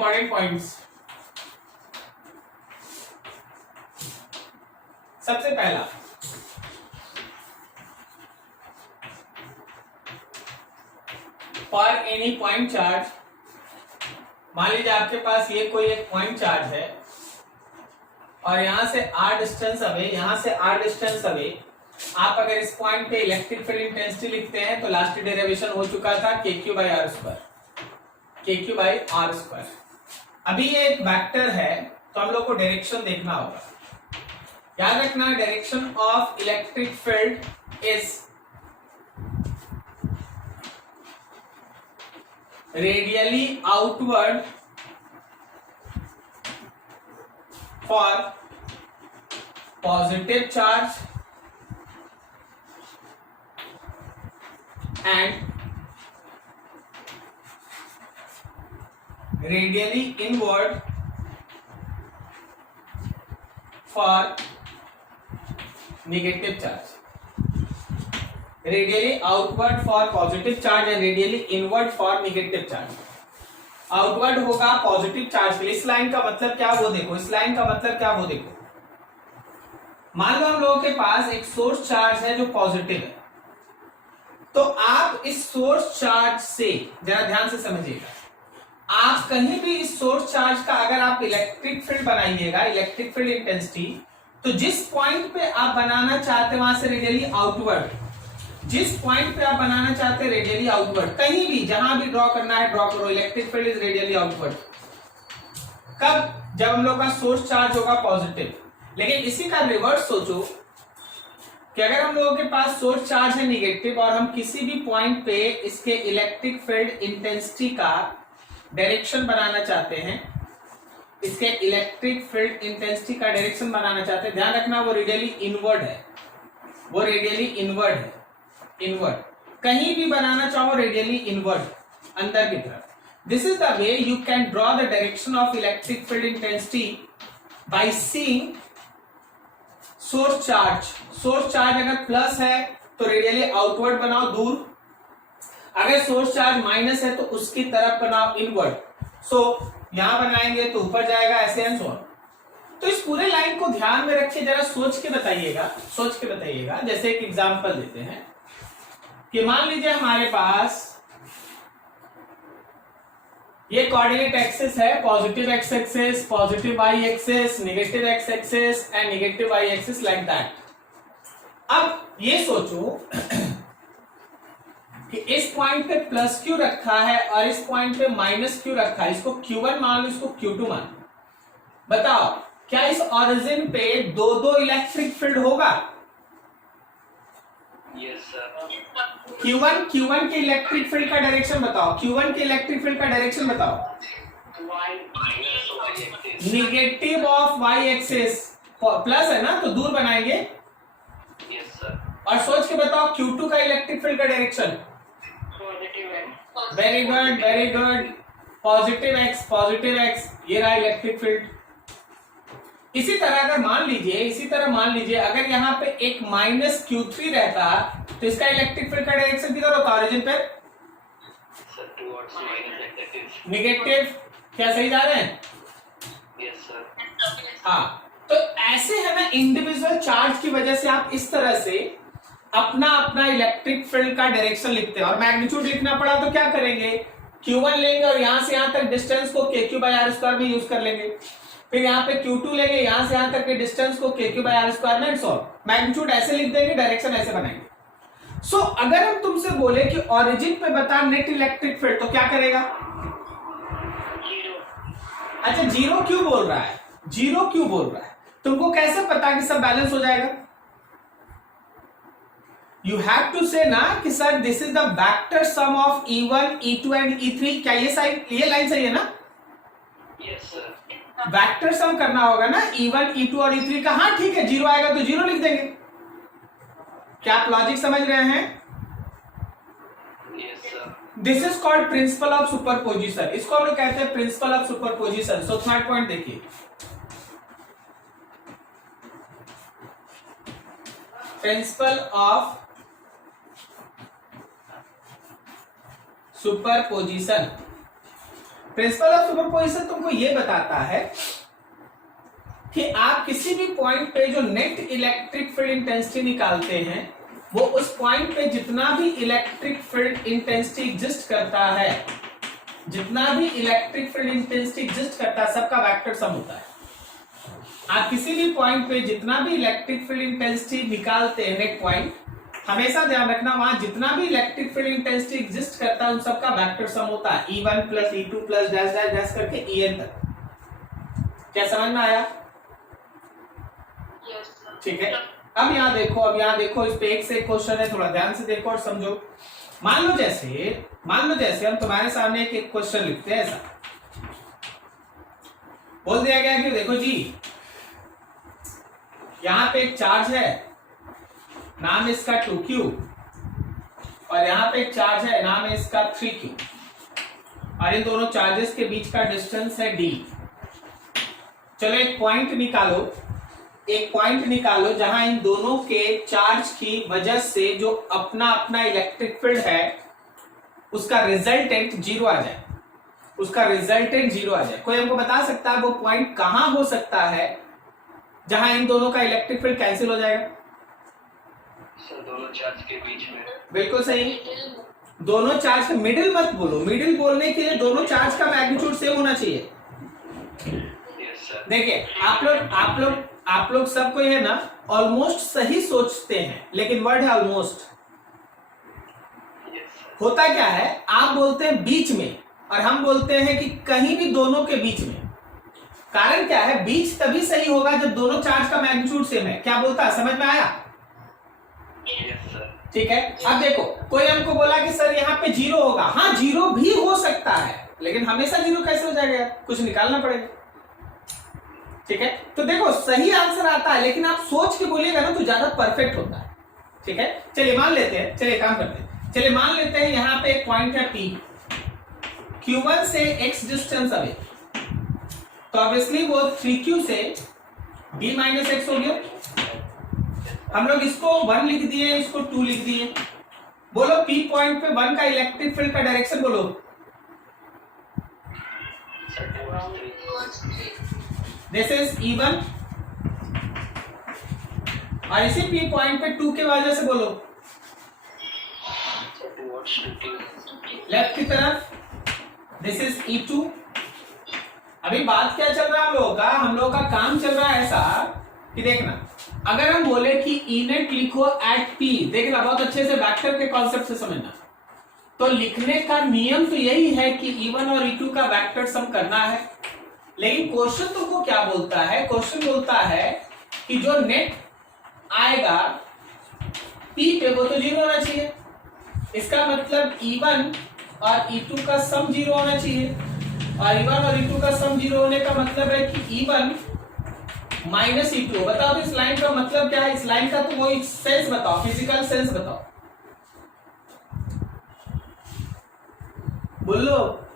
Important points. सबसे पहला, for any point charge, मान लीजिए आपके पास ये कोई एक पॉइंट चार्ज है और यहां से r डिस्टेंस अवे, यहां से r डिस्टेंस अवे, आप अगर इस पॉइंट पे इलेक्ट्रिक फील्ड इंटेंसिटी लिखते हैं तो लास्ट डेरिवेशन हो चुका था kq by are square, kq by are square. अभी ये एक वेक्टर है तो हम लोग को डायरेक्शन देखना होगा। याद रखना, direction of electric field is radially outward for positive charge and radially inward for negative charge, radially outward for positive charge and radially inward for negative charge। Outward होगा पॉजिटिव चार्ज के लिए। इस line का मतलब क्या वो देखो, इस लाइन का मतलब क्या वो देखो। मान लो हम लोगों के पास एक सोर्स चार्ज है जो पॉजिटिव है, तो आप इस सोर्स चार्ज से, जरा ध्यान से समझिएगा, आप कहीं भी इस सोर्स चार्ज का अगर आप इलेक्ट्रिक फील्ड बनाइएगा, इलेक्ट्रिक फील्ड इंटेंसिटी, तो जिस पॉइंट पे आप बनाना चाहते हैं वहां से रेडियली आउटवर्ड, जिस पॉइंट पे आप बनाना चाहते हैं रेडियली आउटवर्ड, कहीं भी जहां भी ड्रॉ करना है ड्रॉ करो, electric field is radially outward. कब? जब हम लोग का सोर्स चार्ज होगा पॉजिटिव। लेकिन इसी का रिवर्स सोचो कि अगर हम लोगों के पास सोर्स चार्ज है निगेटिव और हम किसी भी पॉइंट पे इसके इलेक्ट्रिक फील्ड इंटेंसिटी का डायरेक्शन बनाना चाहते हैं, इसके इलेक्ट्रिक फील्ड इंटेंसिटी का डायरेक्शन बनाना चाहते हैं, ध्यान रखना वो रेडियली इनवर्ड है, वो रेडियली इनवर्ड है, इनवर्ड। कहीं भी बनाना चाहो रेडियली इनवर्ड, अंदर की तरफ। This is the way you can draw the direction of electric field intensity by seeing source charge. Source charge अगर प्लस है तो रेडियली आउटवर्ड बनाओ, दूर। अगर सोर्स चार्ज माइनस है तो उसकी तरफ बनाओ, इनवर्ड। सो यहां बनाएंगे तो ऊपर जाएगा, ऐसे एंड सो ऑन। तो इस पूरे लाइन को ध्यान में रखिए, जरा सोच के बताइएगा, सोच के बताइएगा। जैसे एक एग्जांपल देते हैं कि मान लीजिए हमारे पास ये कोऑर्डिनेट एक्सिस है, positive x axis, positive y axis, negative x axis and negative y axis, like that. अब ये सोचो कि इस पॉइंट पे प्लस क्यों रखा है और इस पॉइंट पे माइनस क्यों रखा है। इसको Q1 मान लो, इसको Q2 मान लो। बताओ क्या इस ओरिजिन पे दो दो इलेक्ट्रिक फील्ड होगा? Yes sir. Q1 के इलेक्ट्रिक फील्ड का डायरेक्शन बताओ, Q1 के इलेक्ट्रिक फील्ड का डायरेक्शन बताओ। Negative of y axis, plus है ना तो दूर बनाएंगे। Yes sir. और सोच के बताओ Q2 का इलेक्ट्रिक फील्ड का डायरेक्शन। पॉजिटिव है। Very good, very good. Positive x, ये रहा इलेक्ट्रिक फील्ड। इसी तरह अगर मान लीजिए अगर यहाँ पे एक माइनस Q3 रहता तो इसका इलेक्ट्रिक फील्ड का डायरेक्शन किधर होता? ओरिजिन पे sir towards minus negative. Negative. क्या सही जा रहे हैं? Yes sir. हाँ, तो ऐसे है ना, इंडिविजुअल चार्ज की वजह से आप इस तरह से अपना अपना इलेक्ट्रिक फील्ड का डायरेक्शन लिखते हैं। और मैग्नीट्यूड लिखना पड़ा तो क्या करेंगे? Q1 लेंगे और यहां से यहां तक डिस्टेंस को KQ बाय आर स्क्वायर में यूज कर लेंगे। फिर यहाँ पे Q2 लेंगे, यहां से यहां तक के डिस्टेंस को KQ बाय आर स्क्वायर में सॉल्व। मैग्नीट्यूड ऐसे लिख देंगे, डायरेक्शन ऐसे बनाएंगे। सो अगर हम तुमसे बोले कि ओरिजिन पे बता नेट इलेक्ट्रिक फील्ड, तो क्या करेगा? जीरो। अच्छा, जीरो क्यों बोल रहा है? जीरो क्यों बोल रहा है? तुमको कैसे पता कि सब बैलेंस हो जाएगा? यू हैव टू से ना कि sir this is the vector sum of E1, E2 and E3। क्या ये लाइन सही है ना? Yes sir. वेक्टर सम करना होगा ना E1, E2 और E3 का। हाँ ठीक है, जीरो आएगा तो जीरो लिख देंगे। क्या आप लॉजिक समझ रहे हैं? Yes sir. This is called principle of superposition. इसको हम लोग कहते हैं principle of superposition. So third point देखिए, principle of superposition. Principle of superposition तुमको ये बताता है कि आप किसी भी पॉइंट पे जो नेट इलेक्ट्रिक फील्ड इंटेंसिटी निकालते हैं वो उस पॉइंट पे जितना भी इलेक्ट्रिक फील्ड इंटेंसिटी एग्जिस्ट करता है, जितना भी इलेक्ट्रिक फील्ड इंटेंसिटी एग्जिस्ट करता है सबका वेक्टर सम होता है। आप किसी भी पॉइंट पे जितना भी इलेक्ट्रिक फील्ड इंटेंसिटी निकालते हैं नेट पॉइंट, हमेशा ध्यान रखना वहां जितना भी इलेक्ट्रिक फील्ड इंटेंसिटी एग्जिस्ट करता है उन सबका वेक्टर सम होता है, E1 plus E2 plus dash dash dash करके En तक। क्या समझ में आया? ठीक है। अब यहाँ देखो इस पे एक से एक क्वेश्चन है, थोड़ा ध्यान से देखो और समझो। मान लो जैसे हम तुम्हारे सामने एक क्वेश्चन लिखते हैं, ऐसा बोल दिया गया कि देखो जी यहाँ पे एक चार्ज है, नाम है इसका 2q, और यहाँ पे एक चार्ज है, नाम है इसका 3q, और इन दोनों चार्जेस के बीच का डिस्टेंस है d। चलो एक पॉइंट निकालो जहां इन दोनों के चार्ज की वजह से जो अपना अपना इलेक्ट्रिक फील्ड है उसका रिजल्टेंट जीरो आ जाए, कोई हमको बता सकता है वो पॉइंट कहां हो सकता है जहां इन दोनों का इलेक्ट्रिक फील्ड कैंसिल हो जाएगा? सर दोनों चार्ज के बीच में। बिल्कुल सही। दोनों चार्ज का मिडिल मत बोलो, मिडिल बोलने के लिए दोनों चार्ज का मैग्नीट्यूड सेम होना चाहिए। देखिए आप लोग सब कोई है ना ऑलमोस्ट सही सोचते हैं, लेकिन वर्ड है ऑलमोस्ट। होता क्या है, आप बोलते हैं बीच में और हम बोलते हैं कि कहीं भी दोनों के बीच में। कारण क्या है, बीच तभी सही होगा जब दोनों चार्ज का मैग्नीट्यूड सेम है। क्या बोलता है, समझ में आया? ठीक है। अब देखो कोई हमको बोला कि सर यहाँ पे जीरो होगा, हाँ जीरो भी हो सकता है, लेकिन हमेशा जीरो कैसे हो जाएगा? कुछ निकालना पड़ेगा। ठीक है, तो देखो सही आंसर आता है, लेकिन आप सोच के बोलिएगा ना तो ज्यादा परफेक्ट होता है। ठीक है, चलिए मान लेते हैं, चलिए काम करते हैं। चलिए मान लेते हैं यहाँ पे एक पॉइंट है P, Q1 से x डिस्टेंस अवे, तो ऑब्वियसली वो 3Q से d माइनस एक्स हो गया। हम लोग इसको 1 लिख दिए, इसको 2 लिख दिए। बोलो P पॉइंट पे 1 का इलेक्ट्रिक फील्ड का डायरेक्शन बोलो। दिस इज E1, और इसी P पॉइंट पे 2 के वजह से बोलो लेफ्ट की तरफ, दिस इज E2। अभी बात क्या चल रहा है हम लोगों का काम चल रहा है ऐसा कि देखना, अगर हम बोले कि E नेट लिखो एट P, देखना बहुत अच्छे से वेक्टर के कॉन्सेप्ट से समझना, तो लिखने का नियम तो यही है कि E1 और E2 का वेक्टर सम करना है। लेकिन क्वेश्चन तुमको क्या बोलता है, क्वेश्चन बोलता है कि जो नेट आएगा P पे वो तो जीरो होना चाहिए। इसका मतलब E1 और E2 का सम जीरो होना चाहिए, और E1 और E2 का सम जीरो होने का मतलब है कि E1 माइनस E2। बताओ तो इस लाइन का मतलब क्या है? इस लाइन का तो वो सेंस बताओ, फिजिकल सेंस बताओ, बोलो।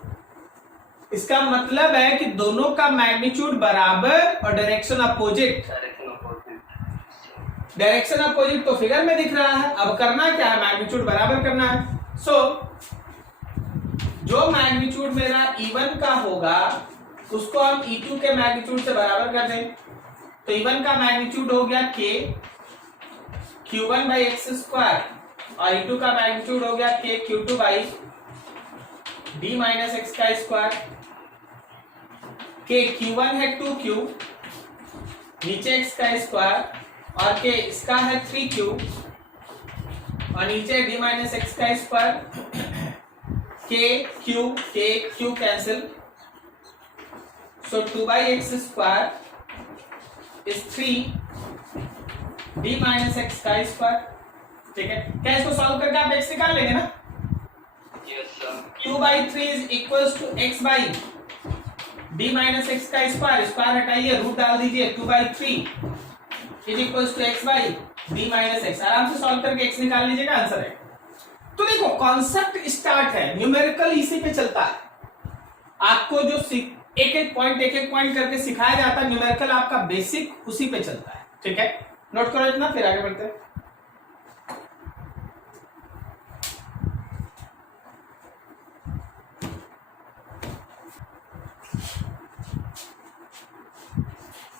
इसका मतलब है कि दोनों का मैग्नीट्यूड बराबर और डायरेक्शन अपोजिट। डायरेक्शन अपोजिट तो फिगर में दिख रहा है, अब करना क्या है, मैग्नीट्यूड बराबर करना है। सो जो मैग्नीट्यूड मेरा E1 का होगा उसको हम E2 के मैग्नीट्यूड से बराबर कर दें, तो E1 का मैग्नीट्यूड हो गया K Q1 by x square, और E2 का मैग्नीट्यूड हो गया K Q2 by d minus x का स्क्वायर। K Q1 है 2Q, नीचे x का स्क्वायर, और K इसका है 3Q, और नीचे d माइनस एक्स का square. K Q cancel, so 2 by x square is 3 d minus x का स्क्वायर। ठीक है, क्या इसको सॉल्व करके आप x निकाल लेंगे ना? Yes sir. q by 3 is equals to x by d minus x का स्क्वायर, स्क्वायर हटाइए, रूट डाल दीजिए, 2 by 3 is equals to x by d minus x. आराम से सॉल्व करके x निकाल लीजिएगा, आंसर है। तो देखो कॉन्सेप्ट स्टार्ट है, न्यूमेरिकल इसी पे चलता है। आपको जो एक एक पॉइंट करके सिखाया जाता है, न्यूमेरिकल आपका बेसिक उसी पे चलता है। ठीक है, नोट करो इतना, फिर आगे बढ़ते हैं।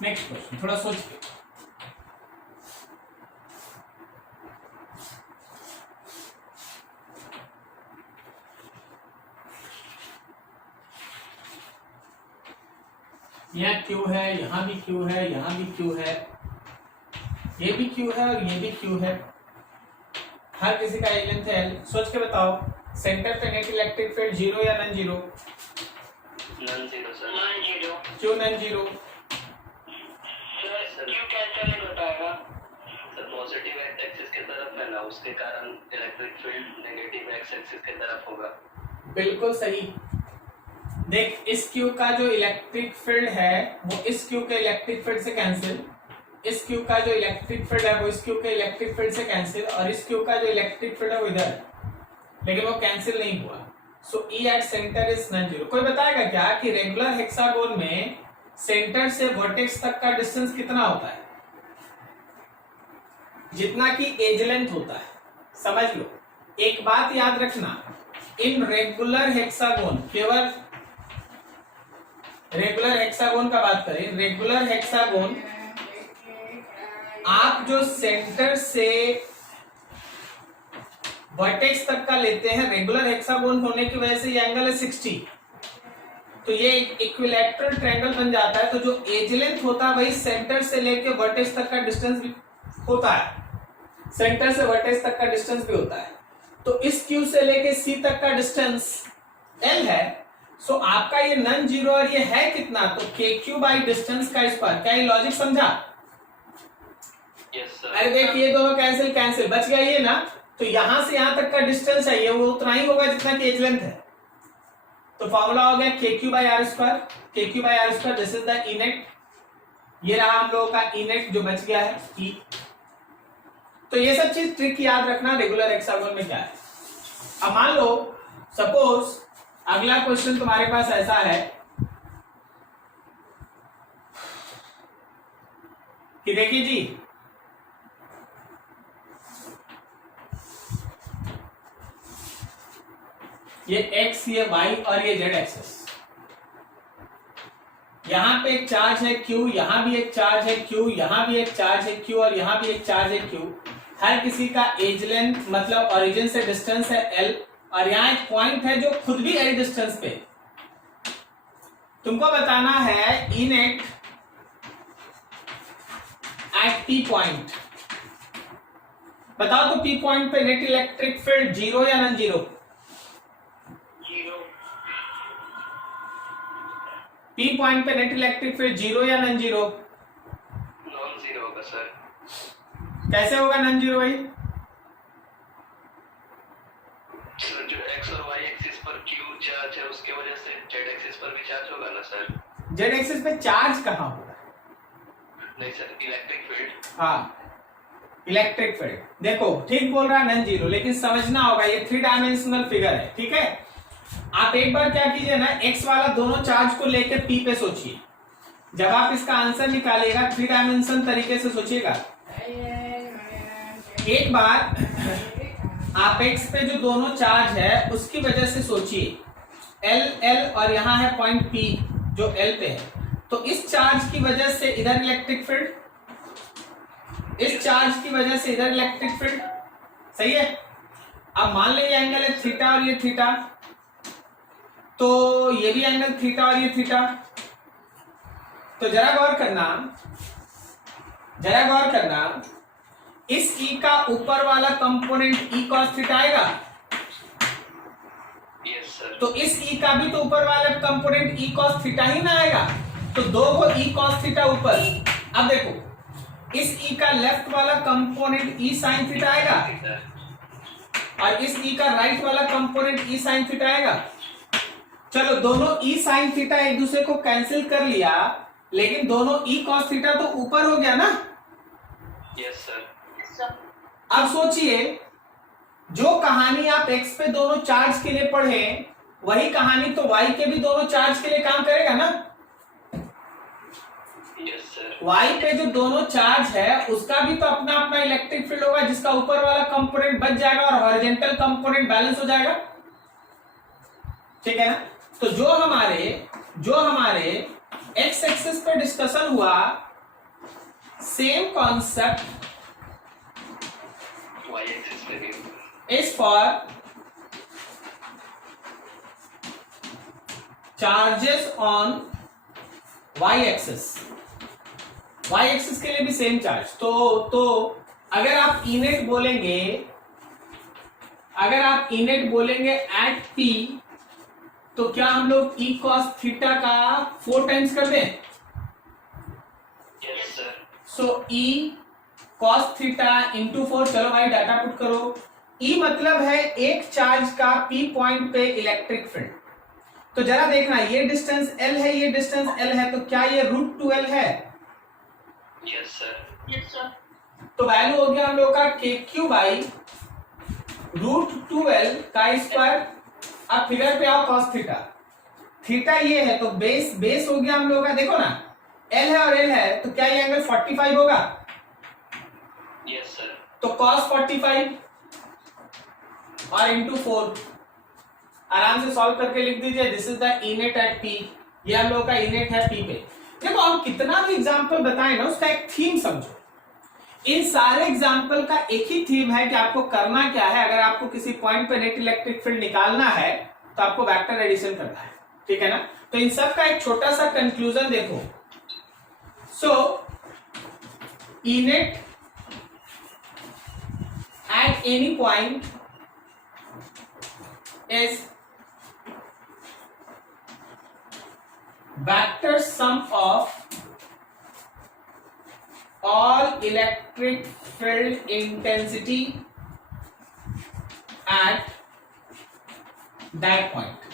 नेक्स्ट क्वेश्चन थोड़ा सोच के। यहाँ क्यू है, यहाँ भी क्यू है, यहाँ भी क्यू है, ये भी क्यू है और ये भी क्यू है। हर किसी का एज लेंथ है एल। सोच के बताओ सेंटर पे नेट इलेक्ट्रिक फील्ड जीरो या non zero? Non zero sir. Non zero. क्यों नॉन जीरो? सर क्यों कैंसिल होता है सर? पॉजिटिव एक्सिस की तरफ है ना, उसके कारण इलेक्ट्रिक फील्ड नेगेटिव एक्सिस की तरफ होगा। बिल्कुल सही। देख इस क्यू का जो इलेक्ट्रिक फील्ड है वो इस क्यू के इलेक्ट्रिक फील्ड से कैंसिल, इस क्यू का जो इलेक्ट्रिक फील्ड है वो इस क्यू के इलेक्ट्रिक फील्ड से कैंसिल, और इस क्यू का जो इलेक्ट्रिक फील्ड है वो इधर, लेकिन वो कैंसिल नहीं हुआ। So E at centre is non zero. कोई बताएगा क्या कि रेगुलर हेक्सागोन में सेंटर से वर्टेक्स तक का डिस्टेंस कितना होता है? जितना कि एज लेंथ होता है। समझ लो एक बात याद रखना, इन रेगुलर हेक्सागोन, केवल रेगुलर हेक्सागोन का बात करें, रेगुलर हेक्सागोन आप जो सेंटर से वर्टेक्स तक का लेते हैं, रेगुलर हेक्सागोन होने की वजह से ये एंगल है 60, तो ये एक इक्विलैटरल ट्रायंगल बन जाता है। तो जो एज लेंथ होता है वही सेंटर से लेके वर्टेक्स तक का डिस्टेंस भी होता है, सेंटर से वर्टेक्स तक का डिस्टेंस भी होता है। तो इस क्यू से लेके सी तक का डिस्टेंस एल है। सो आपका ये नॉन जीरो और ये है कितना? तो के क्यू बाई डिस्टेंस का स्क्वायर। क्या ये लॉजिक समझा? Yes sir. अरे देख ये दोनों कैंसिल कैंसिल, बच गया ये ना। तो यहां से यहां तक का डिस्टेंस है ये वो उतना ही होगा जितना की एज लेंथ है। तो फॉर्मूला हो गया k q by are square, k q by are square, this is the E net. ये रहा हम लोगों का ई नेट जो बच गया है ई। तो ये सब चीज ट्रिक याद रखना रेगुलर हेक्सागोन में क्या है। अब मान लो सपोज अगला क्वेश्चन तुम्हारे पास ऐसा है कि देखिए जी, ये x, ये y और ये z एक्सिस। यहां पे एक चार्ज है q, यहां भी एक चार्ज है q, यहां भी एक चार्ज है q और यहां भी एक चार्ज है q। हर किसी का एज लेंथ मतलब ओरिजिन से डिस्टेंस है l, और यहां एक पॉइंट है जो खुद भी l डिस्टेंस पे। तुमको बताना है E net at p point. बताओ तो p पॉइंट पे नेट इलेक्ट्रिक फील्ड जीरो या नॉन जीरो? P पॉइंट पे नेट इलेक्ट्रिक फील्ड जीरो या नॉन जीरो? नॉन जीरो होगा सर। कैसे होगा नॉन जीरो भाई? सर जो x और y एक्सिस पर q चार्ज है उसके वजह से z एक्सिस पर भी चार्ज होगा ना सर? जेड एक्सिस पे चार्ज कहाँ होगा? नहीं सर, इलेक्ट्रिक फील्ड। हाँ इलेक्ट्रिक फील्ड। देखो ठीक बोल रहा है नॉन जीरो, लेकिन समझना होगा ये 3 डायमेंशनल फिगर है, ठीक है। आप एक बार क्या कीजिए ना, x वाला दोनों चार्ज को लेकर p पे सोचिए। जब आप इसका आंसर निकालेगा 3 डायमेंशन तरीके से सोचिएगा। एक बार आप x पे जो दोनों चार्ज है उसकी वजह से सोचिए, l और यहाँ है पॉइंट p जो l पे है। तो इस चार्ज की वजह से इधर इलेक्ट्रिक फील्ड, इस चार्ज की वजह से इधर इलेक्ट्रिक फील्ड, सही है। अब मान लो ये एंगल है थीटा और ये थीटा, तो ये भी एंगल थीटा और ये थीटा। तो जरा गौर करना, जरा गौर करना, इस ई का ऊपर वाला कंपोनेंट ई कॉस थीटा आएगा। Yes sir. तो इस ई का भी तो ऊपर वाला कंपोनेंट ई कॉस थीटा ही ना आएगा। तो दो को ई कॉस थीटा ऊपर। अब देखो इस ई का लेफ्ट वाला कंपोनेंट ई साइन थीटा आएगा और इस ई का राइट वाला कंपोनेंट ई साइन थीटा आएगा। चलो दोनों ई साइन थीटा एक दूसरे को कैंसिल कर लिया, लेकिन दोनों ई कॉस थीटा तो ऊपर हो गया ना। Yes sir. अब सोचिए जो कहानी आप x पे दोनों चार्ज के लिए पढ़े वही कहानी तो y के भी दोनों चार्ज के लिए काम करेगा ना। Yes sir. y पे जो दोनों चार्ज है उसका भी तो अपना अपना इलेक्ट्रिक फील्ड होगा, जिसका ऊपर वाला कंपोनेंट बच जाएगा और हॉरिजॉन्टल कंपोनेंट बैलेंस हो जाएगा, ठीक है ना। तो जो हमारे x एक्सिस पे डिस्कशन हुआ सेम कॉन्सेप्ट y एक्सिस पे भी होगा। is for charges on y axis। y axis के लिए भी सेम चार्ज। तो अगर आप इनेट बोलेंगे एट p, तो क्या हम लोग e cos थीटा का 4 टाइम्स कर दें? Yes sir. So e cos theta into 4। चलो भाई डाटा पुट करो। E मतलब है एक चार्ज का p पॉइंट पे इलेक्ट्रिक फील्ड। तो जरा देखना, ये डिस्टेंस l है, ये डिस्टेंस l है, तो क्या ये √2l है? Yes sir. तो वैल्यू हो गया हम लोग का kq बाई √2l का स्क्वायर। अब फिगर पे आओ, cos थीटा, थीटा ये है तो बेस हो गया हम लोग का, देखो ना l है और l है, तो क्या ये एंगल 45 होगा? Yes sir. तो cos 45 और इंटू 4 आराम से सॉल्व करके लिख दीजिए। This is the E net at p। ये हम लोग का इनेट है p पे। देखो हम कितना भी एग्जांपल बताएं ना, उसका एक थीम समझो। इन सारे एग्जांपल का एक ही थीम है कि आपको करना क्या है। अगर आपको किसी पॉइंट पे नेट इलेक्ट्रिक फील्ड निकालना है तो आपको वेक्टर एडिशन करना है, ठीक है ना। तो इन सब का एक छोटा सा कंक्लूजन देखो। So E net at any point is vector sum of all electric field intensity at that point।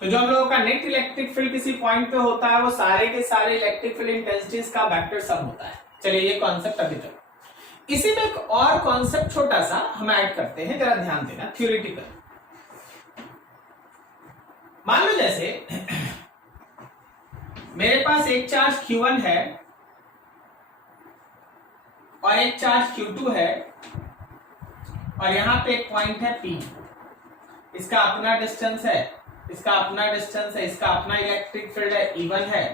तो जो हम लोगों का नेट इलेक्ट्रिक फील्ड किसी पॉइंट पे होता है वो सारे के सारे इलेक्ट्रिक फील्ड इंटेंसिटीज का वेक्टर सम होता है। चलिए ये कॉन्सेप्ट अभी तक। इसी में एक और कॉन्सेप्ट छोटा सा हम ऐड करते हैं, जरा ध्यान देना, थ्योरेटिकल। मान लो जैसे मेरे पास एक चार्ज Q1 है और एक चार्ज Q2 है और यहां पे एक पॉइंट है P। इसका अपना डिस्टेंस है, इसका अपना डिस्टेंस है, इसका अपना इलेक्ट्रिक फील्ड है E1 है,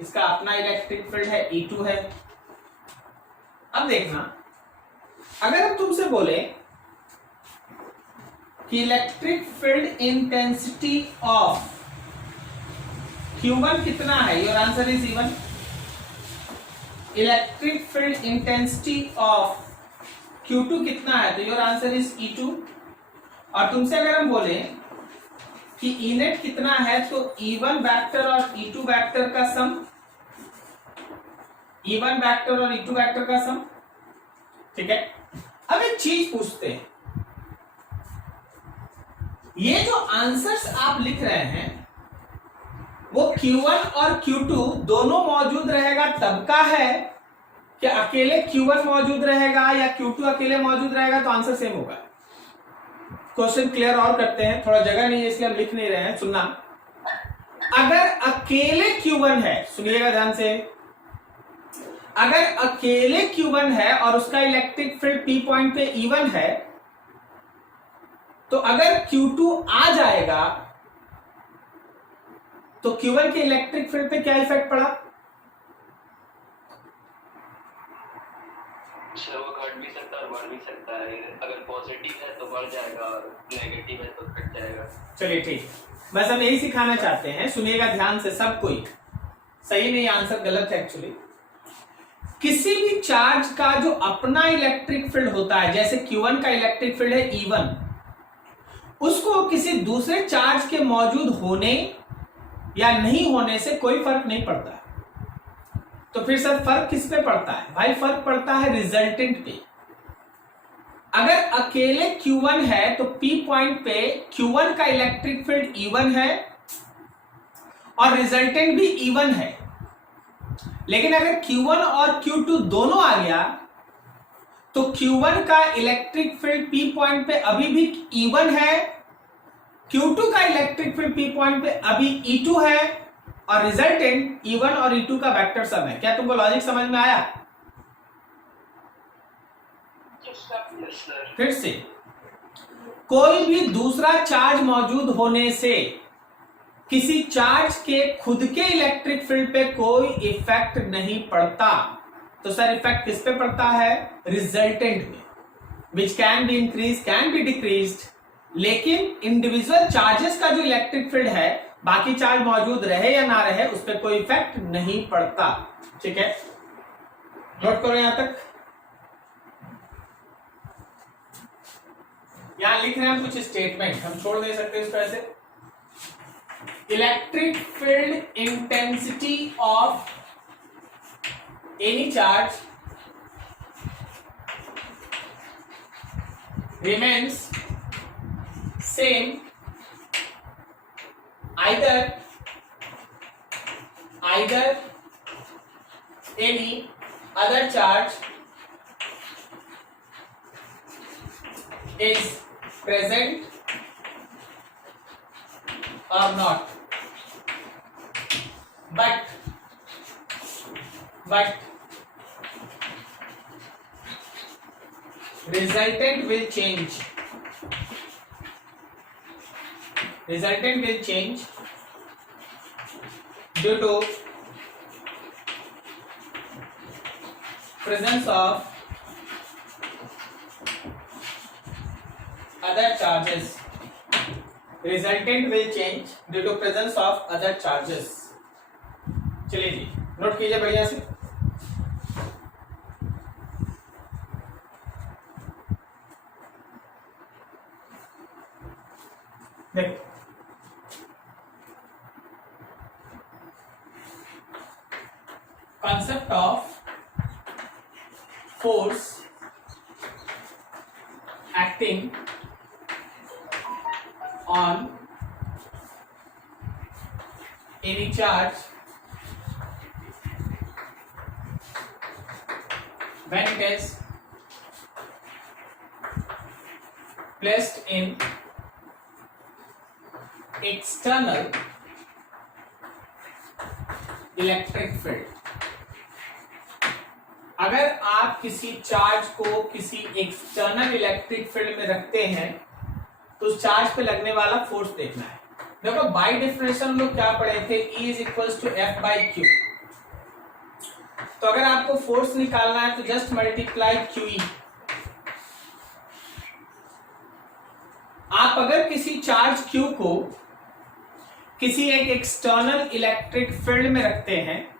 इसका अपना इलेक्ट्रिक फील्ड है E2 है। अब देखना, अगर हम तुमसे बोले कि electric field intensity of Q1 कितना है, your answer is E1। Electric field intensity of Q2 कितना है, तो योर आंसर इज E2। और तुमसे अगर हम बोले कि इनेट कितना है, तो E1 वेक्टर और E2 वेक्टर का सम, E1 वेक्टर और E2 वेक्टर का सम, ठीक है। अब एक चीज पूछते हैं, ये जो आंसर्स आप लिख रहे हैं वो Q1 और Q2 दोनों मौजूद रहेगा तब का है कि अकेले Q1 मौजूद रहेगा या Q2 अकेले मौजूद रहेगा, तो आंसर सेम होगा। क्वेश्चन क्लियर और करते हैं, थोड़ा जगह नहीं है इसलिए हम लिख नहीं रहे हैं, सुनना। अगर अकेले Q1 है, सुनिएगा ध्यान से, अगर अकेले Q1 है और उसका इलेक्ट्रिक फील्ड P पॉइंट पे E1 है, तो अगर Q2 आ जाएगा तो Q1 के इलेक्ट्रिक फील्ड पे क्या इफेक्ट पड़ा? सर वो घट भी सकता है और बढ़ भी सकता है। अगर पॉजिटिव है तो बढ़ जाएगा और नेगेटिव है तो घट जाएगा। चलिए ठीक, बस हम यही सिखाना चाहते हैं, सुनिएगा ध्यान से सब कोई। सही नहीं, आंसर गलत है एक्चुअली। किसी भी चार्ज का जो अपना इलेक्ट्रिक फील्ड होता है, जैसे Q1 का इलेक्ट्रिक फील्ड है E1, उसको किसी दूसरे चार्ज के मौजूद होने या नहीं होने से कोई फर्क नहीं पड़ता। तो फिर सर फर्क किस पे पड़ता है? भाई फर्क पड़ता है रिजल्टेंट पे। अगर अकेले Q1 है तो P पॉइंट पे Q1 का इलेक्ट्रिक फील्ड E1 है और रिजल्टेंट भी E1 है। लेकिन अगर Q1 और Q2 दोनों आ गया तो Q1 का इलेक्ट्रिक फील्ड P पॉइंट पे अभी भी E1 है, Q2 का इलेक्ट्रिक फील्ड P पॉइंट पे अभी E2 है और रिजल्टेंट E1 और E2 का वेक्टर सम है। क्या तुमको लॉजिक समझ में आया? फिर से, कोई भी दूसरा चार्ज मौजूद होने से किसी चार्ज के खुद के इलेक्ट्रिक फील्ड पे कोई इफेक्ट नहीं पड़ता। तो सर इफेक्ट किस पे पड़ता है? रिजल्टेंट में, which can be increase can be decreased, लेकिन इंडिविजुअल चार्जेस का जो इलेक्ट्रिक फील्ड है, बाकी चार्ज मौजूद रहे या ना रहे, उस पर कोई इफेक्ट नहीं पड़ता। ठीक है, नोट करो यहां तक। यहां लिख रहे हैं हम कुछ स्टेटमेंट, हम छोड़ नहीं सकते इसको ऐसे। Electric field intensity of any charge remains same either any other charge is present or not, but resultant will change due to presence of other charges. Resultant will change due to presence of other charges. चलिए जी, note कीजिए बढ़िया से। देखो, concept of force acting on any charge when it is placed in external electric field. अगर आप किसी charge को किसी एक्सटर्नल इलेक्ट्रिक फील्ड में रखते हैं तो उस चार्ज पे लगने वाला फोर्स देखना है। देखो बाय डेफिनेशन हम लोग क्या पढ़े थे, E is equals to F by q. तो अगर आपको फोर्स निकालना है तो जस्ट मल्टीप्लाई QE। आप अगर किसी चार्ज Q को किसी एक एक्सटर्नल इलेक्ट्रिक फील्ड में रखते हैं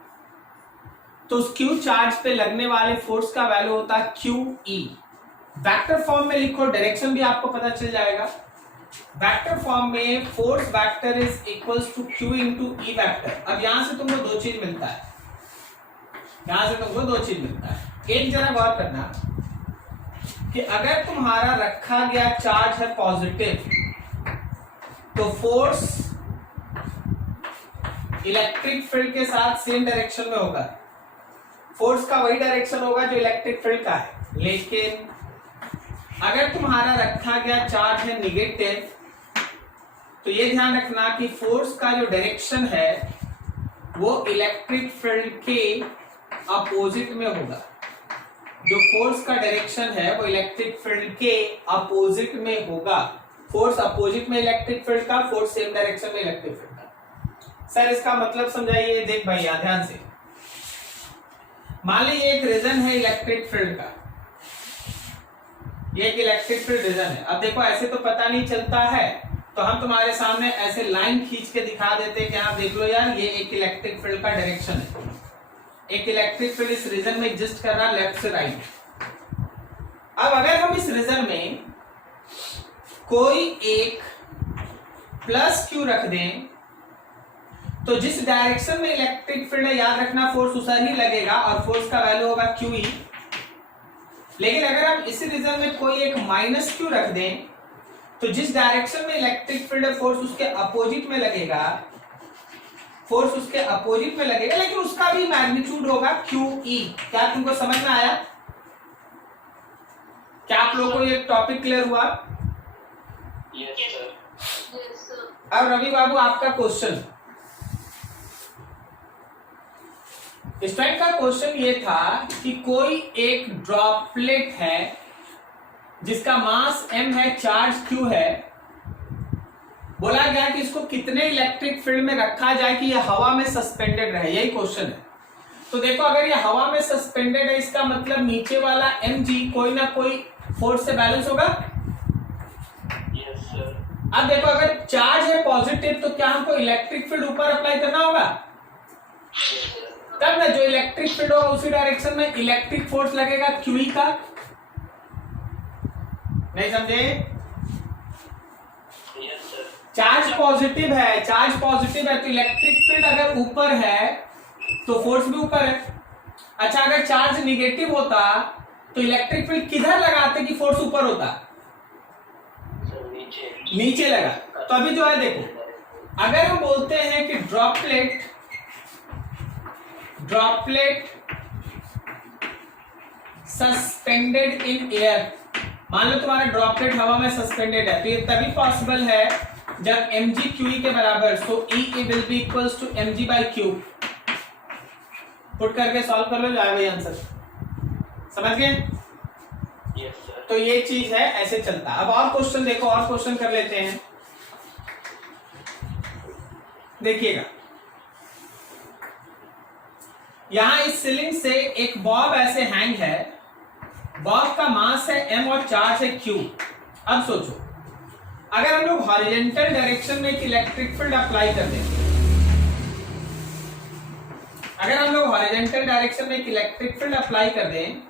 तो उस Q चार्ज पे लगने वाले फोर्स का वैल्यू होता है QE। वेक्टर फॉर्म में लिखो, डायरेक्शन भी आपको पता चल जाएगा। वेक्टर फॉर्म में force vector is equals to Q into E vector. अब यहां से तुमको दो चीज मिलता है, एक जरा गौर करना कि अगर तुम्हारा रखा गया चार्ज है पॉजिटिव तो फोर्स इलेक्ट्रिक फील्ड के साथ सेम डायरेक्शन में होगा। फोर्स का वही डायरेक्शन होगा जो इलेक्ट्रिक फील्ड का है। लेकिन अगर तुम्हारा रखा गया चार्ज है निगेटिव तो ये ध्यान रखना कि फोर्स का जो डायरेक्शन है वो इलेक्ट्रिक फील्ड के अपोजिट में होगा। जो फोर्स का डायरेक्शन है वो इलेक्ट्रिक फील्ड के अपोजिट में होगा। फोर्स अपोजिट में इलेक्ट्रिक फील्ड का, फोर्स सेम डायरेक्शन में इलेक्ट्रिक फील्ड का। सर इसका मतलब समझाइए। देख भैया ध्यान से, मान लीजिए एक रीजन है इलेक्ट्रिक फील्ड का, ये एक इलेक्ट्रिक फील्ड रीजन है। अब देखो ऐसे तो पता नहीं चलता है तो हम तुम्हारे सामने ऐसे लाइन खींच के दिखा देते कि आप देख लो यार ये एक इलेक्ट्रिक फील्ड का डायरेक्शन है। एक इलेक्ट्रिक फील्ड इस रीजन में एग्जिस्ट कर रहा है लेफ्ट से राइट। अब अगर हम इस रीजन में कोई एक प्लस क्यू रख दें तो जिस डायरेक्शन में इलेक्ट्रिक फील्ड है याद रखना फोर्स उसा ही लगेगा और फोर्स का वैल्यू होगा QE। लेकिन अगर हम इसी रीजन में कोई एक माइनस क्यू रख दें तो जिस डायरेक्शन में इलेक्ट्रिक फील्ड है फोर्स उसके अपोजिट में लगेगा, लेकिन उसका भी मैग्नीट्यूड होगा QE। क्या तुमको समझ में आया? क्या आप लोगों को ये टॉपिक क्लियर हुआ? Yes sir. अब रवि बाबू आपका क्वेश्चन, इस टाइप का क्वेश्चन ये था कि कोई एक ड्रॉपलेट है जिसका मास m है, चार्ज q है। बोला गया कि इसको कितने इलेक्ट्रिक फील्ड में रखा जाए कि यह हवा में सस्पेंडेड रहे, यही क्वेश्चन है। तो देखो अगर ये हवा में सस्पेंडेड है इसका मतलब नीचे वाला mg कोई ना कोई फोर्स से बैलेंस होगा। Yes sir. अब देखो अगर चार्ज है पॉजिटिव तो क्या हमको इलेक्ट्रिक फील्ड ऊपर अप्लाई करना होगा, तब ना जो इलेक्ट्रिक फील्ड होगा उसी डायरेक्शन में इलेक्ट्रिक फोर्स लगेगा QE का। नहीं समझे? Yes sir. चार्ज पॉजिटिव है, चार्ज पॉजिटिव है तो इलेक्ट्रिक फील्ड अगर ऊपर है तो फोर्स भी ऊपर है। अच्छा अगर चार्ज निगेटिव होता तो इलेक्ट्रिक फील्ड किधर लगाते कि फोर्स ऊपर होता? सर नीचे। नीचे लगा। तो अभी जो है देखो, अगर हम बोलते हैं कि ड्रॉपलेट सस्पेंडेड इन एयर, मान लो तुम्हारा ड्रॉपलेट हवा में सस्पेंडेड है तो ये तभी पॉसिबल है जब mg QE के बराबर, so E will be equals to mg by Q। Put करके सॉल्व कर लो, जाएगा ये आंसर। समझ गए? Yes sir. तो ये चीज है, ऐसे चलता। अब और क्वेश्चन देखो, और क्वेश्चन कर लेते हैं। देखिएगा यहां इस सीलिंग से एक बॉब ऐसे हैंग है, बॉब का मास है m और चार्ज है q। अब सोचो अगर हम लोग हॉरिजॉन्टल डायरेक्शन में एक इलेक्ट्रिक फील्ड अप्लाई कर दें, अगर हम लोग हॉरिजॉन्टल डायरेक्शन में एक इलेक्ट्रिक फील्ड अप्लाई कर दें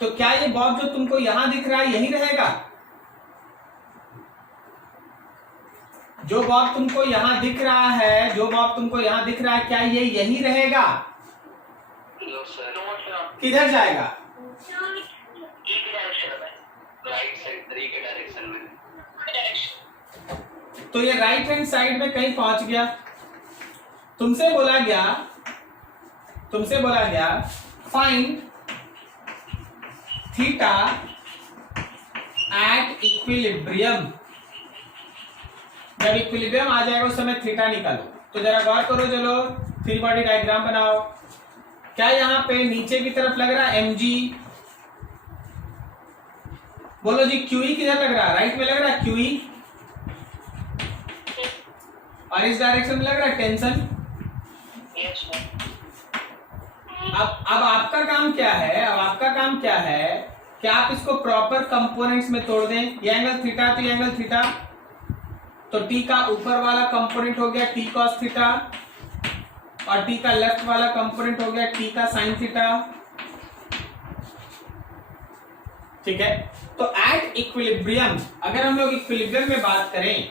तो क्या ये बॉब जो तुमको यहां दिख रहा है यही रहेगा? जो बॉब तुमको यहां दिख रहा है, जो बॉब तुमको यहां दिख रहा है, क्या ये यही रहेगा? No sir. किधर जाएगा? राइट साइड 3 के डायरेक्शन में। तो ये राइट हैंड साइड में कहीं पहुंच गया। तुमसे बोला गया फाइंड थीटा एट इक्विलिब्रियम। जब इक्विलिब्रियम आ जाएगा उस समय थीटा निकालो। तो जरा गौर करो, चलो फ्री बॉडी डायग्राम बनाओ। क्या यहां पे नीचे की तरफ लग रहा है mg? बोलो जी QE किधर लग रहा है? राइट में लग रहा है QE, और इस डायरेक्शन में लग रहा है टेंशन। अब आपका काम क्या है? अब आपका काम क्या है कि आप इसको प्रॉपर कंपोनेंट्स में तोड़ दें। ये एंगल थीटा तो ये एंगल थीटा, तो t का ऊपर वाला कंपोनेंट हो गया t cos थीटा, और t का लेफ्ट वाला कंपोनेंट हो गया t का साइन थीटा। ठीक है, तो एट इक्विलिब्रियम, अगर हम लोग इक्विलिब्रियम में बात करें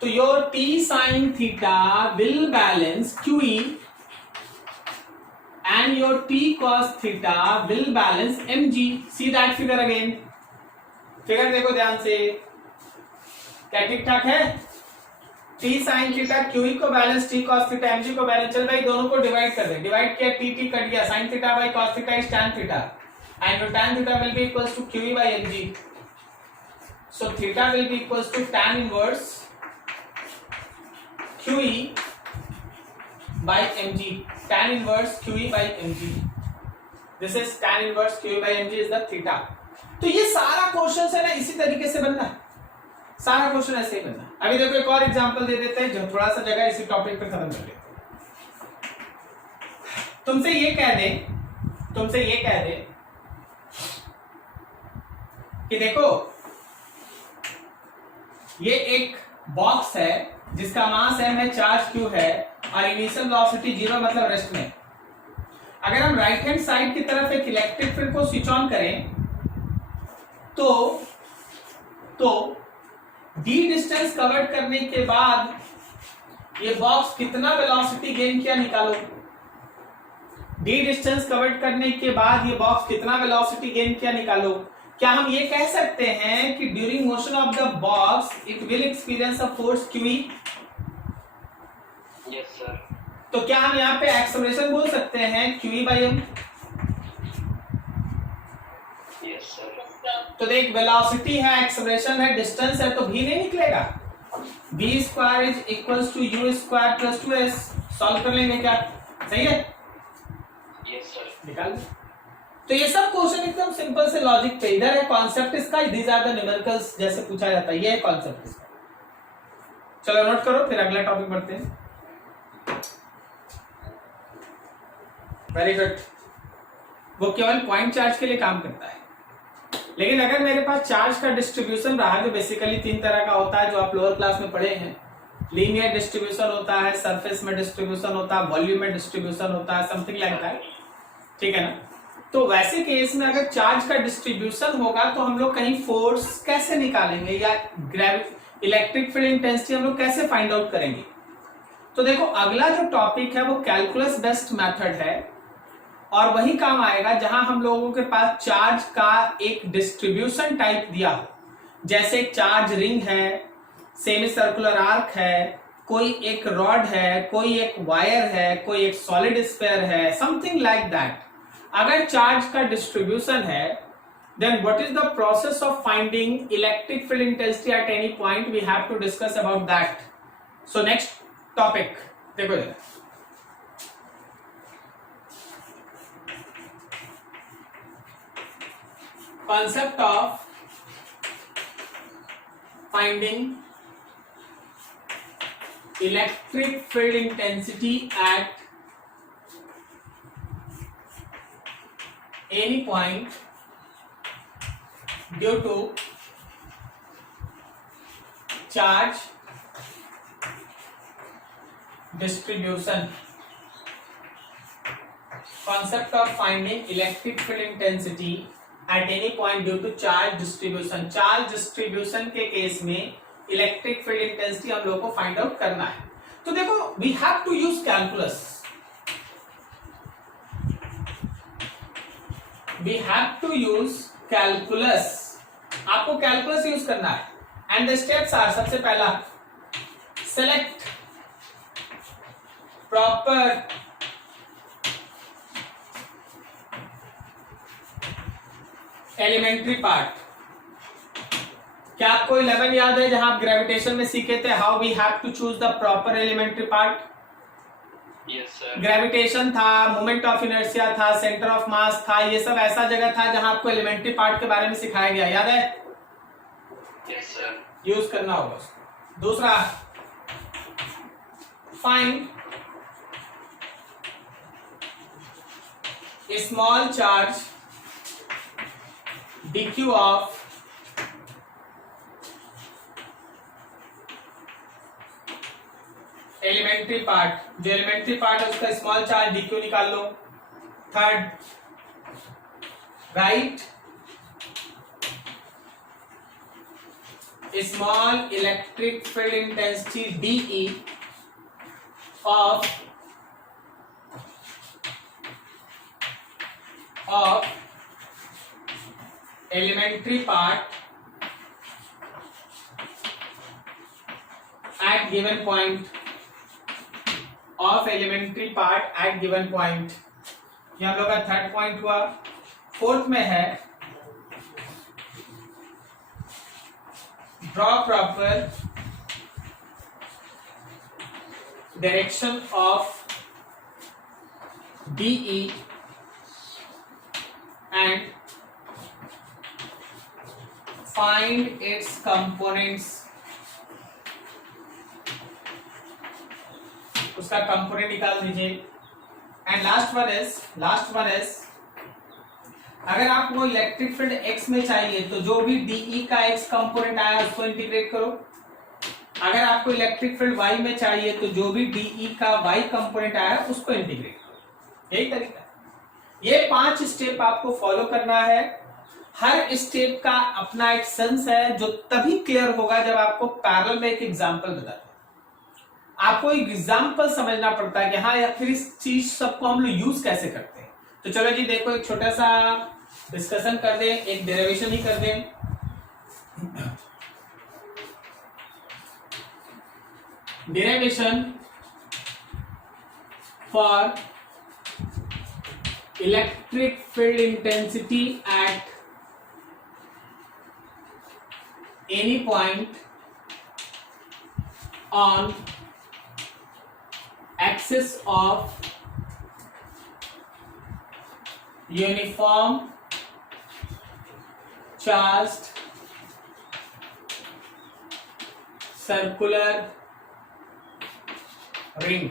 तो your t sin theta will balance QE and your t cos theta will balance mg. See that figure again. Figure देखो ध्यान से, क्या ठीक ठाक है? t sin थीटा QE को balance t cos theta mg को बैलेंस। चल भाई दोनों को डिवाइड कर दे, डिवाइड किया t कट गया, sin theta by cos theta is tan theta, and your tan theta will be equals to QE by mg. So theta will be equals to tan inverse QE by mg. Tan inverse QE by mg. This is tan inverse QE by mg is the theta. तो ये सारा question है ना इसी तरीके से बनना, सारा क्वेश्चन ऐसे ही बनना। अभी देखो एक और एग्जांपल दे देते हैं जो थोड़ा सा जगह इसी टॉपिक पे खत्म कर लेते हैं। तुमसे ये कह दे कि देखो ये एक बॉक्स है जिसका मास m है, चार्ज q है, और इनिशियल वेलोसिटी 0 मतलब रेस्ट में। अगर हम राइट हैंड साइड की तरफ एक इलेक्ट्रिक फील्ड को स्विच ऑन करें तो d डिस्टेंस कवर करने के बाद ये बॉक्स कितना वेलोसिटी गेन किया निकालो। d डिस्टेंस कवर करने के बाद ये बॉक्स कितना वेलोसिटी गेन किया निकालो। क्या हम ये कह सकते हैं कि during motion of the box it will experience a force QE? Yes sir. तो क्या हम यहाँ पे एक्सेलरेशन बोल सकते हैं QE by m? Yes sir. तो देख वेलोसिटी है, एक्सेलरेशन है, डिस्टेंस है, तो v नहीं निकलेगा। v square is equals to u square plus 2s। Solve कर लेंगे क्या? सही है? Yes sir. निकाल। तो ये सब क्वेश्चन एकदम सिंपल से लॉजिक पे, इधर है कॉन्सेप्ट इसका, दीज आर द न्यूमेरिकल्स जैसे पूछा जाता है, ये है कॉन्सेप्ट इसका। चलो नोट करो, फिर अगला टॉपिक बढ़ते हैं। Very good. वो केवल पॉइंट चार्ज के लिए काम करता है। लेकिन अगर मेरे पास चार्ज का डिस्ट्रीब्यूशन रहा जो बेसिकली 3 तरह का होता है, जो आप लोअर क्लास में पढ़े हैं। लीनियर डिस्ट्रीब्यूशन होता है, सरफेस में डिस्ट्रीब्यूशन होता है, वॉल्यूम में डिस्ट्रीब्यूशन होता है, समथिंग लाइक दैट, ठीक है ना। तो वैसे केस में अगर चार्ज का डिस्ट्रीब्यूशन होगा तो हम लोग कहीं फोर्स कैसे निकालेंगे, या इलेक्ट्रिक फील्ड इंटेंसिटी हम लोग कैसे फाइंड आउट करेंगे। तो देखो अगला जो टॉपिक है वो कैलकुलस बेस्ड मेथड है, और वही काम आएगा जहां हम लोगों के पास चार्ज का एक डिस्ट्रीब्यूशन टाइप दिया हो, जैसे एक चार्ज रिंग है, सेमी सर्कुलर आर्क है, कोई एक रॉड है, कोई एक वायर है, कोई एक सॉलिड स्फीयर है, समथिंग लाइक दैट। अगर चार्ज का डिस्ट्रीब्यूशन है, then what is the process of finding electric field intensity at any point? We have to discuss about that. So next topic, देखो जरा, concept of finding electric field intensity at any point due to charge distribution. Concept of finding electric field intensity at any point due to charge distribution. Charge distribution के case में electric field intensity हम लोग को find out करना है। तो देखो we have to use calculus, we have to use calculus. आपको कैलकुलस यूज करना है, एंड द स्टेप्स आर, सबसे पहला सेलेक्ट प्रॉपर एलिमेंट्री पार्ट। क्या आपको 11 याद है जहां आप ग्रेविटेशन में सीखे थे how we have to choose the proper elementary part? Yes sir. Gravitation था, मोमेंट ऑफ इनर्शिया था, सेंटर ऑफ मास था, ये सब ऐसा जगह था जहां आपको एलिमेंट्री पार्ट के बारे में सिखाया गया, याद है? Yes sir. यूज करना होगा उसको। दूसरा, find small charge dq of elementary part. जो एलिमेंट्री पार्ट है उसका स्मॉल चार्ज dq निकाल लो। Third, right small electric field intensity dE of elementary part at given point, of elementary part at given point। ये हम लोग का third point हुआ। फोर्थ में है draw proper direction of DE and find its components। उसका component निकाल दीजिए। एंड लास्ट वन इज अगर आपको इलेक्ट्रिक फील्ड x में चाहिए तो जो भी DE का x कंपोनेंट आया उसको इंटीग्रेट करो। अगर आपको इलेक्ट्रिक फील्ड y में चाहिए तो जो भी DE का y कंपोनेंट आया उसको इंटीग्रेट करो। यही तरीका है। ये 5 स्टेप आपको फॉलो करना है। हर स्टेप का अपना एक सेंस है जो तभी क्लियर होगा जब आपको पैरेलल में एक एग्जांपल बताता हूं। आपको एक एग्जांपल समझना पड़ता है कि हाँ या फिर इस चीज सबको हम लोग यूज कैसे करते हैं। तो चलो जी देखो एक छोटा सा डिस्कशन कर दें, एक डेरिवेशन ही कर दें। Derivation for electric field intensity at any point on axis of uniform charged circular ring।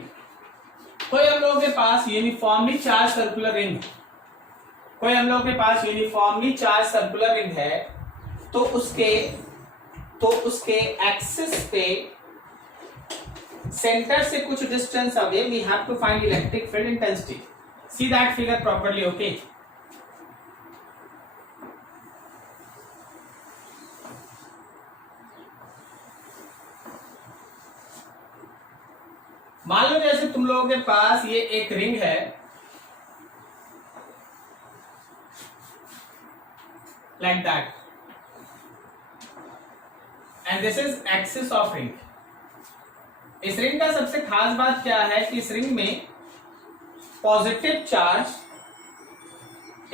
कोई हम लोगों के पास यूनिफॉर्मली चार्ज सर्कुलर रिंग, कोई हम लोगों के पास यूनिफॉर्मली चार्ज सर्कुलर रिंग है, तो उसके एक्सिस पे सेंटर से कुछ distance away we have to find electric field intensity. See that figure properly. Okay, मान लो जैसे तुम लोगों के पास ये एक रिंग है, like that, and this is axis of ring. इस रिंग का सबसे खास बात क्या है कि इस रिंग में पॉजिटिव चार्ज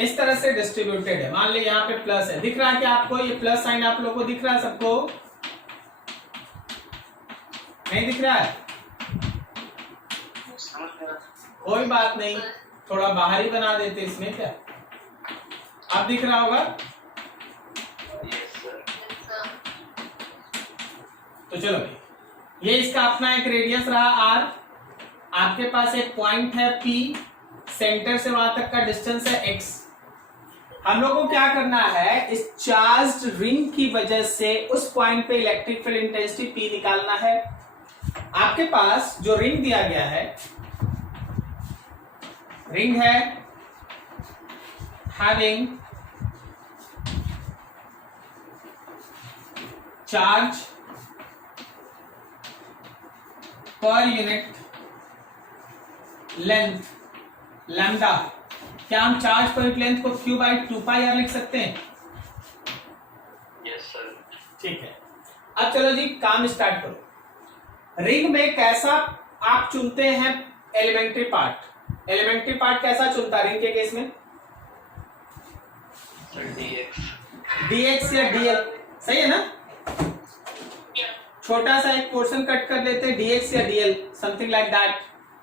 इस तरह से डिस्ट्रीब्यूटेड है. मान लो यहाँ पे प्लस है, दिख रहा है कि आपको ये प्लस साइन आप लोगों को दिख रहा है, सबको नहीं दिख रहा है? कोई बात नहीं, थोड़ा बाहर ही बना देते इसमें, क्या अब दिख रहा होगा? तो चलो भाई, ये इसका अपना एक रेडियस रहा आर, आपके पास एक पॉइंट है पी, सेंटर से वहां तक का डिस्टेंस है एक्स. हम लोग को क्या करना है, इस चार्ज्ड रिंग की वजह से उस पॉइंट पे इलेक्ट्रिक फील्ड इंटेंसिटी पी निकालना है. आपके पास जो रिंग दिया गया है, रिंग है having charge per unit length lambda. क्या हम चार्ज पर यूनिट लेंथ को क्यू बाई 2πr लिख सकते हैं? Yes sir. ठीक है, अब चलो जी काम स्टार्ट करो. रिंग में कैसा आप चुनते हैं एलिमेंट्री पार्ट? एलिमेंट्री पार्ट कैसा चुनता है रिंग के केस में? dx या dl, सही है ना? छोटा सा एक पोर्शन कट कर लेते हैं, dx या dl, समथिंग लाइक दैट.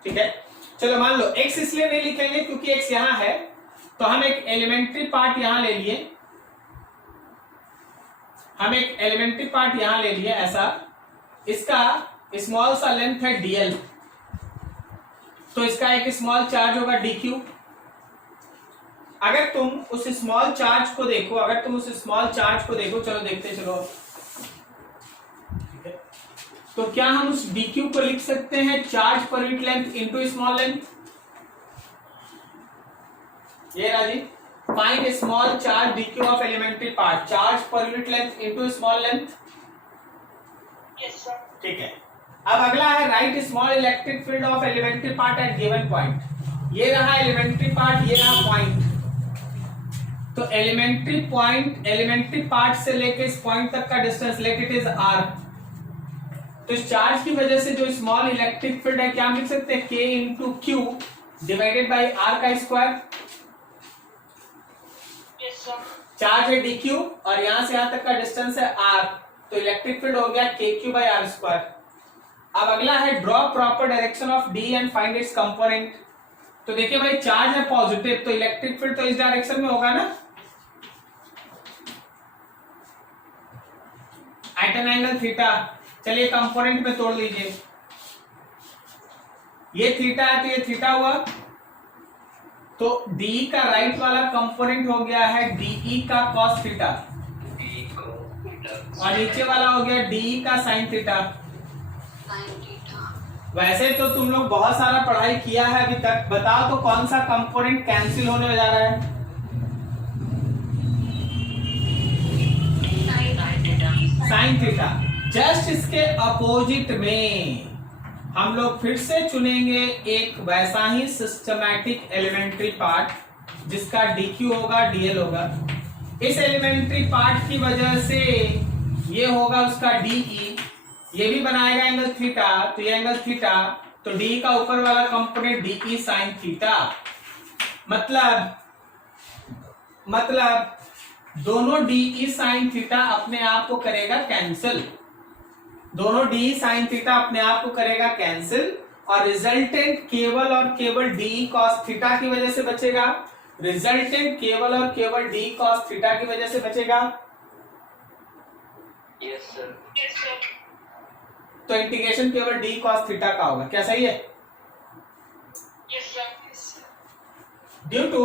ठीक है, चलो मान लो x इसलिए नहीं लिखेंगे क्योंकि x यहां है, तो हम एक एलिमेंट्री पार्ट यहां ले लिए, हम एक एलिमेंट्री पार्ट यहां ले लिए ऐसा, इसका स्मॉल सा लेंथ है dl, तो इसका एक स्मॉल चार्ज होगा dq. अगर तुम उस स्मॉल चार्ज को देखो, चलो देखते चलो. तो क्या हम उस dq को लिख सकते हैं charge per unit length into small length? ये राजी, find small charge dq of elementary part, charge per unit length into small length. Yes sir. ठीक है, अब अगला है right small electric field of elementary part at given point. ये रहा elementary part, ये रहा पॉइंट. तो एलिमेंट्री पार्ट से लेके इस पॉइंट तक का distance let it is r. तो इस चार्ज की वजह से जो स्मॉल इलेक्ट्रिक फील्ड है, क्या हम लिख सकते हैं? k into Q divided by r का स्क्वायर. Yes sir. चार्ज है dq और यहां से यहां तक का डिस्टेंस है r, तो इलेक्ट्रिक फील्ड हो गया kq बाई r स्क्वायर. अब अगला है draw proper direction of d and find its component. तो देखिए भाई, चार्ज है पॉजिटिव, तो इलेक्ट्रिक फील्ड तो इस डायरेक्शन में होगा ना, एट एन एंगल थीटा. चलिए कंपोनेंट में तोड़ लीजिए, ये थीटा है तो ये थीटा हुआ, तो डी का राइट वाला कंपोनेंट हो गया है डीई का कॉस थीटा, और नीचे वाला हो गया डी का साइन थीटा. वैसे तो तुम लोग बहुत सारा पढ़ाई किया है अभी तक, बताओ तो कौन सा कंपोनेंट कैंसिल होने जा रहा है? Sine theta. जस्ट इसके अपोजिट में हम लोग फिर से चुनेंगे एक वैसा ही सिस्टमैटिक एलिमेंट्री पार्ट जिसका dq होगा dl होगा. इस एलिमेंट्री पार्ट की वजह से ये होगा उसका de, ये भी बनाएगा एंगल थीटा, तो ये एंगल थीटा, तो d का ऊपर वाला कंपोनेंट de साइन थीटा. मतलब दोनों de साइन थीटा अपने आप को करेगा कैंसिल, दोनों de साइन थीटा अपने आप को करेगा कैंसिल, और रिजल्टेंट केवल और केवल de cos थीटा की वजह से बचेगा. रिजल्टेंट केवल और केवल de cos थीटा की वजह से बचेगा. Yes sir. Yes sir. तो इंटीग्रेशन केवल d cos थीटा का होगा. क्या सही है? Yes, sir. Yes, sir. Due to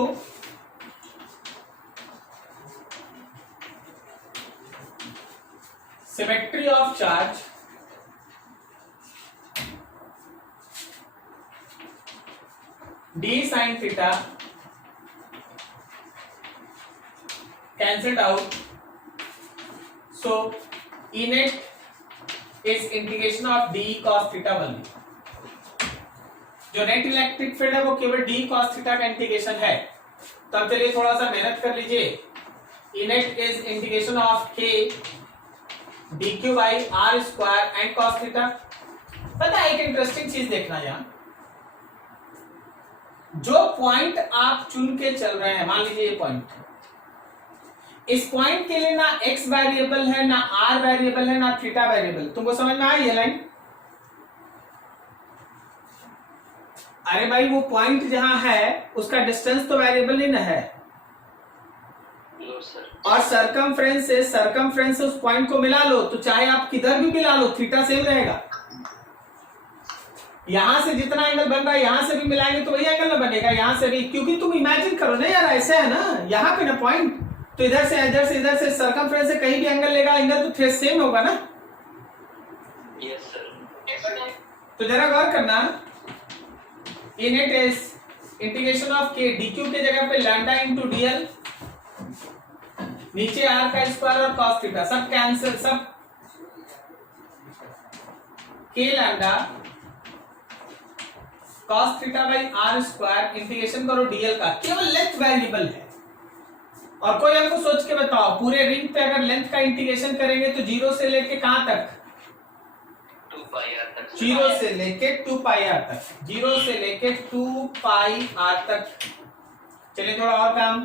symmetry of charge d sin theta cancelled out, so E net is integration of d cos theta only. जो net electric field है वो केवल d cos theta का इंटीग्रेशन है। तो अब चलिए थोड़ा सा मेहनत कर लीजिए। E net is integration of k dq by r square and cos theta। पता है एक इंटरेस्टिंग चीज देखना यहाँ, जो पॉइंट आप चुन के चल रहे हैं, मान लीजिए ये पॉइंट, इस पॉइंट के लिए ना x वेरिएबल है, ना r वेरिएबल है, ना थीटा वेरिएबल। तुमको समझ में आई ये लाइन? अरे भाई वो पॉइंट जहां है उसका डिस्टेंस तो वेरिएबल ही ना है। No, sir. और सरकमफ्रेंस से उस पॉइंट को मिला लो, तो चाहे आप किधर भी मिला लो थीटा सेम रहेगा। यहां से जितना एंगल बन रहा है यहां से भी मिलाएंगे तो वही एंगल ना बनेगा, यहां से भी, क्योंकि तुम इमेजिन करो ना यार, ऐसा है ना, यहाँ पे ना पॉइंट, तो इधर से सरकमफ्रेंस से कहीं भी एंगल लेगा, एंगल तो सेम होगा ना। Yes, sir. Yes, sir. तो जरा गौर करना, E net is integration of k dq के जगह पे लैम्डा इंटू dl, नीचे r का स्क्वायर और cos थीटा सब कैंसिल, सब k lambda cos theta by r square, integration करो dl का, केवल लेंथ वेरिएबल है। और कोई हमको सोच के बताओ, पूरे रिंग पे अगर लेंथ का इंटीग्रेशन करेंगे तो जीरो से लेके कहां तक? 2πr तक। जीरो से लेके 2 पाई आर तक, जीरो से लेके 2 पाई आर तक। चलिए थोड़ा और काम,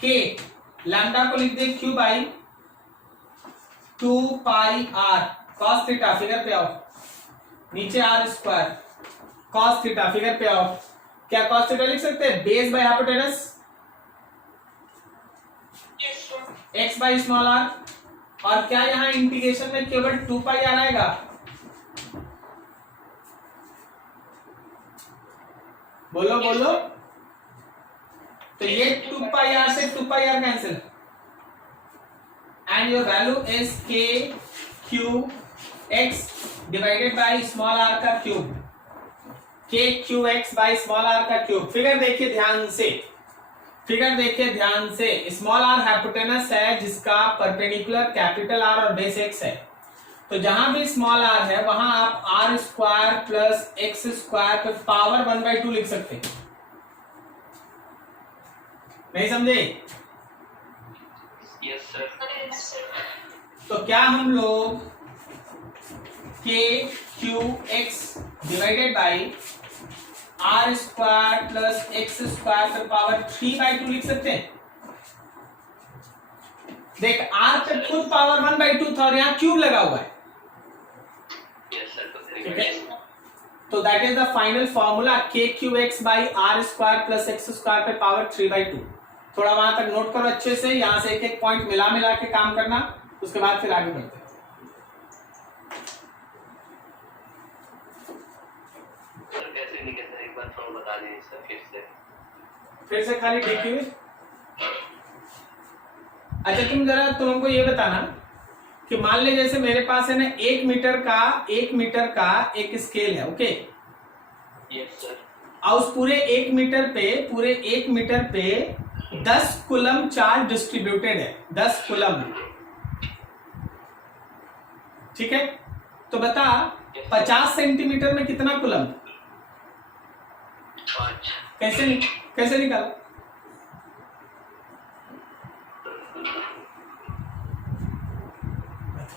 के लैम्डा को लिख दे q by 2 pi r cos theta, figure पे आओ, नीचे r square cos theta, figure पे आओ। क्या कॉस थीटा लिख सकते हैं? Base by hypotenuse x by small r. और क्या यहाँ इंटीग्रेशन में केवल 2 पाई आर आएगा? बोलो बोलो। तो ये 2 पाई आर से 2 pi r cancel, and your value is k q x divided by small r का cube, k q x by small r का क्यूब। फिगर देखिए ध्यान से, फिगर देखिए ध्यान से, स्मॉल r हाइपोटेनस है जिसका परपेंडिकुलर कैपिटल R और बेस x है। तो जहां भी स्मॉल r है वहां आप r square plus X square पे पावर 1/2 लिख सकते हैं। नहीं समझे? Yes, sir. तो क्या हम लोग k q x divided by are square plus X square पे पावर 3/2 लिख सकते हैं? देख r पे खुद पावर 1/2 था और यहाँ क्यूब लगा हुआ है। Yes, sir. ठीक है, तो that is the final formula k q x by are square plus X square पे पावर 3/2। थोड़ा वहां तक नोट करो अच्छे से, यहां से एक एक पॉइंट मिला मिला के काम करना, उसके बाद फिर आगे बढ़ते हैं। सर कैसे लिखे सर, एक बार थोड़ा बता दीजिए सर फिर से खाली dq। अच्छा तुम हमको ये बताना कि मान ले जैसे मेरे पास है ना 1 मीटर का एक स्केल है, ओके? Yes sir. और उस पूरे 1 मीटर पे 10 कूलम चार्ज डिस्ट्रीब्यूटेड है, 10 कूलम। ठीक है, तो बता 50 सेंटीमीटर में कितना कूलम? 5। कैसे निकाला?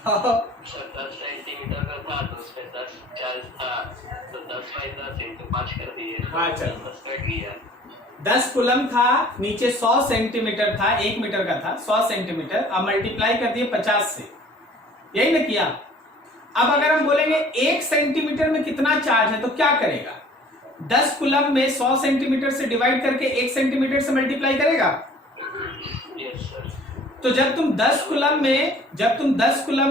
सर 10 सेंटीमीटर का था तो उसमें 10 चार्ज था, तो 10 बाई 10 into 5 कर दिए। हाँ, चल। 10 कट गया। 10 कूलम था, नीचे 100 सेंटीमीटर था, 1 मीटर का था 100 सेंटीमीटर, अब मल्टीप्लाई कर दिए 50 से, यही ना किया? अब अगर हम बोलेंगे 1 सेंटीमीटर में कितना चार्ज है तो क्या करेगा? 10 कूलम में 100 सेंटीमीटर से डिवाइड करके 1 सेंटीमीटर से मल्टीप्लाई करेगा। Yes sir. तो जब तुम 10 कूलम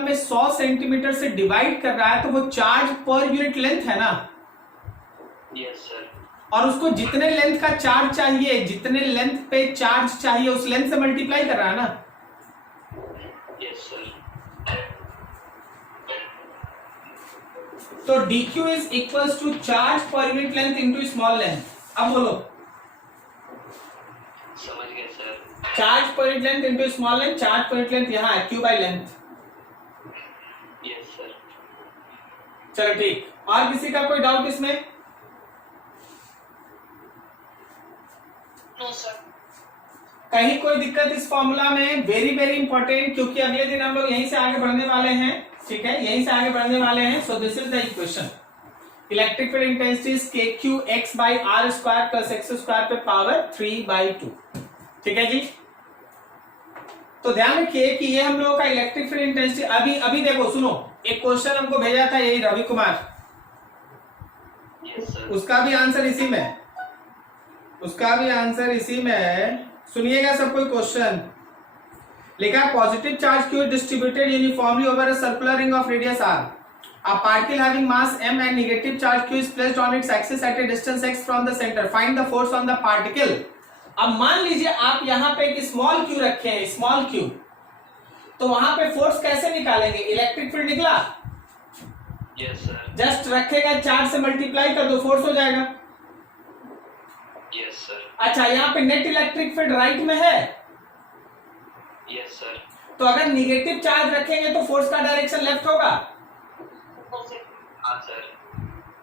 में 100 सेंटीमीटर से डिवाइड कर रहा है तो वो चार्ज पर यूनिट लेंथ है ना? Yes sir. और उसको जितने लेंथ का चार्ज चाहिए, जितने लेंथ पे चार्ज चाहिए उस लेंथ से मल्टीप्लाई कर रहा है ना। Yes sir. तो dq is equals to charge per unit length into small length. अब बोलो, समझ गए सर। Charge per unit length into small length, charge per unit length यहाँ है q by length. Yes sir. चलो ठीक, और किसी का कोई डाउट इसमें? No sir. कहीं कोई दिक्कत इस फॉर्मूला में? वेरी वेरी इंपॉर्टेंट, क्योंकि अगले दिन हम लोग यहीं से आगे बढ़ने वाले हैं, ठीक है, यहीं से आगे बढ़ने वाले हैं। So this is the equation, electric field intensity is kq x by r square plus x square पे पावर 3/2, ठीक है जी। तो ध्यान रखिए कि ये हम लोगों का इलेक्ट्रिक फील्ड इंटेंसिटी। अभी देखो सुनो, एक क्वेश्चन हमको भेजा था यही रवि कुमार, यस सर। उसका भी आंसर इसी में है, उसका भी आंसर इसी में है। सुनिएगा सब कोई क्वेश्चन लिखा, positive charge q distributed uniformly over a circular ring of radius r, a particle having mass m and negative charge q is placed on its axis at a distance x from the center, find the force on the particle। अब मान लीजिए आप यहाँ पे एक small q रखे हैं, small q, तो वहां पे फोर्स कैसे निकालेंगे? इलेक्ट्रिक फील्ड निकला, यस सर। जस्ट रखेगा, चार्ज से मल्टीप्लाई कर दो, फोर्स हो जाएगा। Yes sir. अच्छा, यहाँ पे नेट इलेक्ट्रिक फील्ड राइट में है, यस सर। तो अगर निगेटिव चार्ज रखेंगे तो फोर्स का डायरेक्शन लेफ्ट होगा। हाँ सर।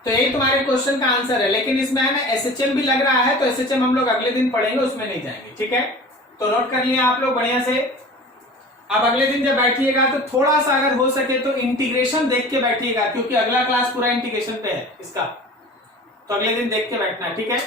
तो यही तुम्हारे क्वेश्चन का आंसर है, लेकिन इसमें है ना एसएचएम भी लग रहा है, तो एसएचएम हम लोग अगले दिन पढ़ेंगे, उसमें नहीं जाएंगे, ठीक है। तो नोट कर लिया आप लोग बढ़िया से। अब अगले दिन जब बैठिएगा तो थोड़ा सा अगर हो सके तो इंटीग्रेशन देख के बैठिएगा, क्योंकि अगला क्लास पूरा इंटीग्रेशन पे है इसका, तो अगले दिन देख के बैठना है, ठीक है।